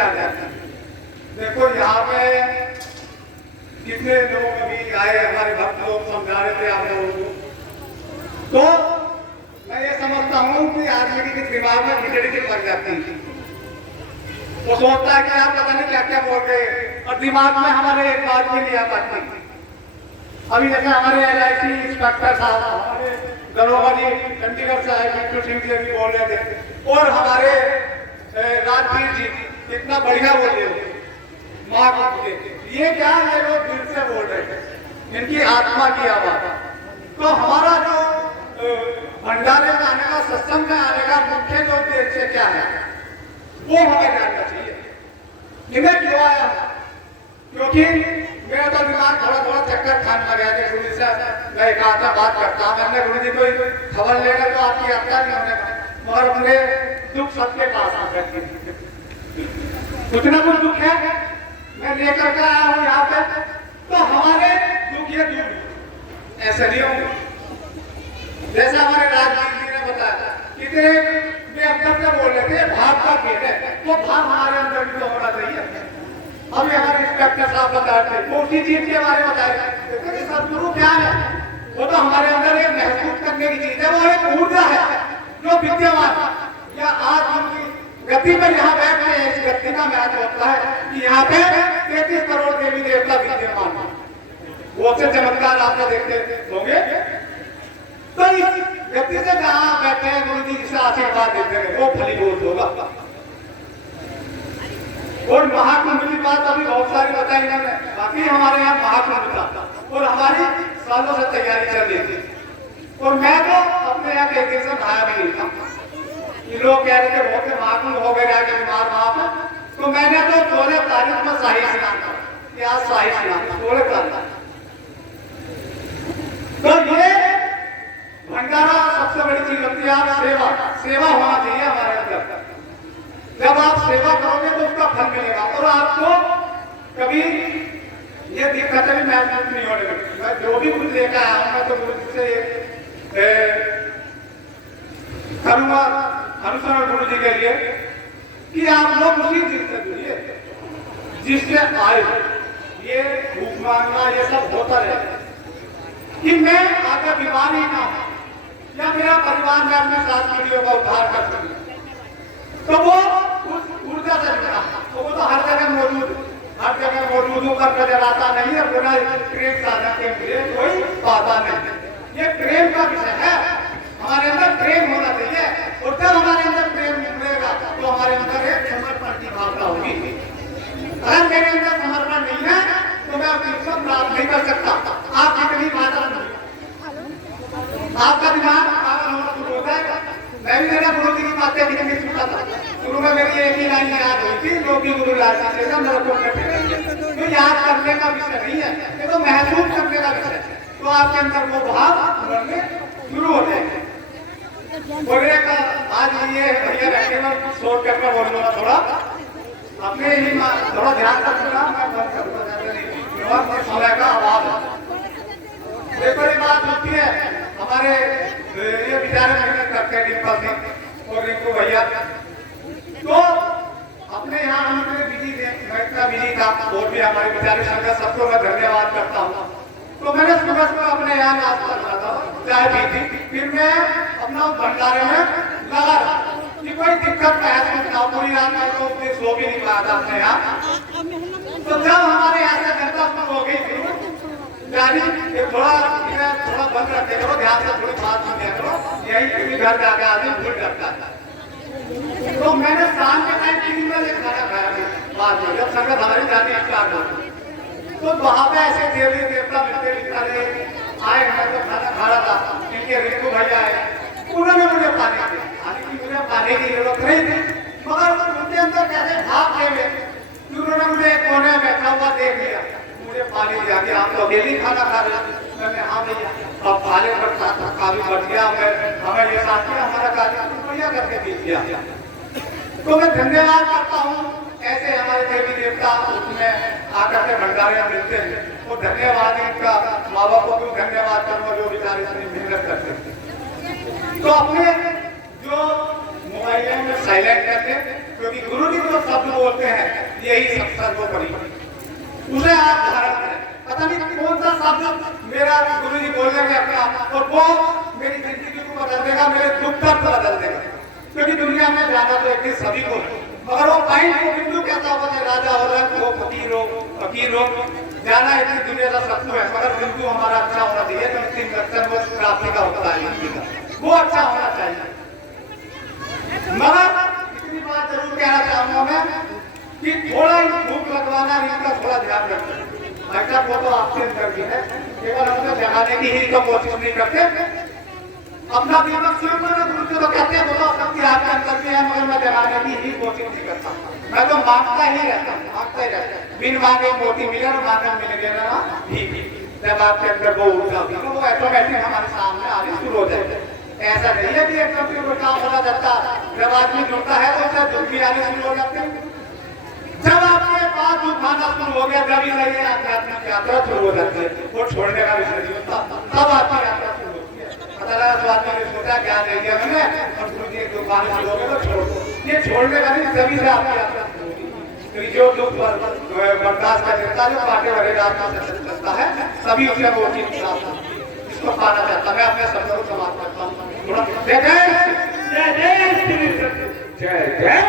आ जाती है। देखो यहाँ पे कितने लोग अभी आए, हमारे भक्त लोग समझा रहे थे आप लोगों को, तो मैं ये समझता हूँ कि आदमी के दिमाग में खिचड़ी से लग जाती है, वो सोचता है कि आप पता नहीं क्या क्या बोल रहे हैं, और दिमाग में हमारे एक बात भी नहीं आ पाती। अभी जैसे हमारे LIC इंस्पेक्टर साहब, हमारे दरोगा जी चंडीगढ़ से आए, बिट्टू सिंह जी भी बोल रहे थे, और हमारे राजवीर जी इतना बढ़िया बोले माँ के, ये क्या है, लोग दिल से बोल रहे थे, इनकी आत्मा की आवाज। तो हमारा जो भंडारे में आने का, सत्संग में आने का मुख्य जो उद्देश्य क्या है, वो हमें जानना चाहिए। इन्हें क्यों आया? क्योंकि मेरा तो दिमाग थोड़ा चक्कर खाने लगा कि गुरु जी से मैं एक आधा बात करता हूँ, मैंने गुरु जी कोई खबर लेगा तो आपकी यात्रा नहीं होने, मगर मुझे दुख सबके पास आ गए, कुछ ना कुछ दुख है, मैं लेकर के आया हूँ यहाँ पे, तो हमारे दुख ये दुख ऐसे नहीं होंगे। जैसे हमारे राजवीर जी ने बताया, कितने वे अंदर से बोल रहे थे भाव का खेल है, वो भाव हमारे अंदर भी तो होना चाहिए। अभी हमारे इंस्पेक्टर साहब बता रहे थे, उसी चीज के बारे में बताया, सदगुरु क्या है, वो तो हमारे अंदर एक महसूस करने की चीज है, वो एक ऊर्जा है जो विद्यमान, या आज उनकी गति पर यहाँ बैठते हैं, इस गति का महत्व होता है कि यहाँ पे 33 करोड़ देवी देवता विद्यमान, वो से चमत्कार आप देखते होंगे। तो इस गति से जहाँ बैठे हैं गुरु जी जिसे आशीर्वाद देते हैं, वो फलीभूत होगा। और महाकुंभ की बात अभी बहुत सारी बताई इन्होंने, बाकी हमारे यहाँ महाकुंभ था और हमारी सालों से तैयारी चल रही थी, और मैं तो अपने यहाँ एक दिन से नहाया भी नहीं था। ये लोग कह रहे थे बहुत से महाकुंभ हो गए जाके बीमार वहां पर, तो मैंने तो 16 तारीख में शाही स्नान था, कि आज शाही स्नान 16 तारीख। तो ये भंडारा सबसे बड़ी चीज होती है, आप सेवा होना चाहिए हमारे अंदर। जब आप सेवा करोगे तो उसका फल मिलेगा, और आपको कभी ये दिक्कत भी महसूस नहीं होने लगी। मैं जो भी कुछ लेकर आया हूं, मैं तो गुरु जी से करूंगा अनुसरण गुरु जी के लिए कि आप लोग उसी चीज से जुड़िए जिससे आए, ये भूख मांगना ये सब होता रहे, कि मैं आगे बीमारी ना हो, या मेरा परिवार में अपने 7 पीढ़ियों का उद्धार कर सकूं, तो वो उस ऊर्जा से जुड़ा, तो वो तो हर जगह मौजूद कर नजर आता नहीं है, बिना प्रेम साधन के लिए कोई बाधा नहीं। ये प्रेम का विषय है, हमारे अंदर प्रेम होना चाहिए, और जब हमारे अंदर प्रेम निकलेगा तो हमारे अंदर एक समर्पण की भावना होगी। अगर मेरे अंदर समर्पण नहीं है तो मैं अपनी सब प्राप्त नहीं कर सकता। आप कितनी बाधा नहीं, आपका दिमाग पागल होना शुरू हो जाएगा। मैं भी मेरा गुरु जी की बातें कितनी सुनता था, शुरू में मेरी एक ही लाइन याद हुई थी, जो भी गुरु लाल जी से मेरे को तो याद करने का विषय नहीं है, ये तो महसूस करने का विषय है, तो आपके अंदर वो भाव उभरने शुरू हो जाएंगे। और एक आज ये भैया रहते हैं, शोर करके बोलूंगा, थोड़ा अपने ही थोड़ा ध्यान रखना, मैं बंद करूंगा, और समय का अभाव है। देखो ये बात होती है, हमारे ये बेचारे मेहनत करते हैं डिम्पल सिंह और रिंकू भैया, तो अपने यहाँ हम इतने बिजी थे, मैं इतना बिजी था, और भी हमारे बेचारे संगत सबको मैं धन्यवाद करता हूँ। तो मैंने सुबह सुबह अपने यहाँ नाश्ता करा था, चाय पी थी, फिर मैं अपना भंडारे में लगा था कि कोई दिक्कत महसूस ना, पूरी रात में तो सो भी नहीं पाया था अपने यहाँ। तो जब हमारे यहाँ से घंटा शुरू हो गई थी, यानी थोड़ा बंद रखे करो, ध्यान से थोड़ी बात सुनिया करो, यही घर जाके आदमी भूल जाता है। तो मैंने शाम के टाइम 3 बजे खाना खाया, बाद में जब संगत हमारी जाती स्टार्ट होती, तो वहां पे ऐसे देवी देवता मिलते मिलते आए, मैं तो खाना खा रहा था, इनके रिंकू भैया आए, उन्होंने मुझे पानी दिया, हालांकि मुझे पानी की जरूरत नहीं थी, मगर उनके अंदर कैसे भाव थे, उन्होंने मुझे कोने में बैठा हुआ देख लिया, मुझे पानी दिया कि आप तो अकेले खाना खा रहे हैं। मैंने हाँ भैया, अब पाले पर काफी बढ़ गया, हमें ये साथी हमारा कार्य बढ़िया करके बीत गया। तो मैं धन्यवाद करता हूँ, ऐसे हमारे देवी देवता उसमें आकर के भंडारे मिलते हैं, और धन्यवाद इनका, माँ बाप को भी धन्यवाद करूँगा जो बेचारे इतनी मेहनत करते हैं। तो अपने जो मोबाइल में साइलेंट करते हैं, क्योंकि गुरु जी जो शब्द बोलते हैं यही सब सर्वोपरि उसे आप धारण करें। पता नहीं कौन सा शब्द मेरा गुरु जी बोलेंगे अपना, और वो मेरी जिंदगी को बदल देगा, मेरे दुख दर्द को बदल देगा। क्योंकि दुनिया में जाना तो एक दिन सभी को है, मगर वो पॉइंट को बिंदु कैसा होता है, राजा हो रहा है, वो फकीर हो, जाना इतनी दुनिया का सत्य है, मगर बिंदु हमारा अच्छा होना चाहिए। तो अंतिम लक्षण वो प्राप्ति का होता है, वो अच्छा होना चाहिए। मगर इतनी बात जरूर कहना चाहूंगा मैं कि थोड़ा ही भूख लगवाना, इनका थोड़ा ध्यान रखें। ऐसा वो तो आपके अंदर भी है, केवल हमको जगाने की ही तो कोशिश नहीं करते। अपना दीपक शुरू करना गुरु जी तो कहते हैं, वो तो सबके हाथ के अंदर भी है, मगर मैं जगाने की ही कोशिश नहीं करता। मैं तो मांगता ही रहता हूँ, मांगता ही रहता हूँ। बिन मांगे मोती मिले और मांगा मिल गया ना ठीक। जब आपके अंदर वो ऊर्जा होगी तो वो ऑटोमेटिक हमारे सामने आने शुरू हो जाएगा। ऐसा नहीं है कि एकदम से वो काम होना जाता। जब आदमी जुड़ता है तो उससे दुख भी आने शुरू हो जाते हैं। जब आपके पास दुख आना शुरू हो गया, जब ये आध्यात्मिक यात्रा शुरू हो जाती है, वो छोड़ने का विषय नहीं होता, तब आपकी यात्रा शुरू होती है। पता लगा तो आदमी ने सोचा ज्ञान ले लिया मैंने, और गुरु जी दुख आने शुरू हो गया तो छोड़ दो। ये छोड़ने का नहीं, तभी से आपकी यात्रा शुरू होगी। क्योंकि जो दुख बर्दाश्त कर लेता है, जो कांटे भरे रास्ता से चलता है, तभी उसे वो चीज प्राप्त होती है। इसको पाना चाहता मैं अपने शब्दों को समाप्त करता हूँ। जय जय जय जय।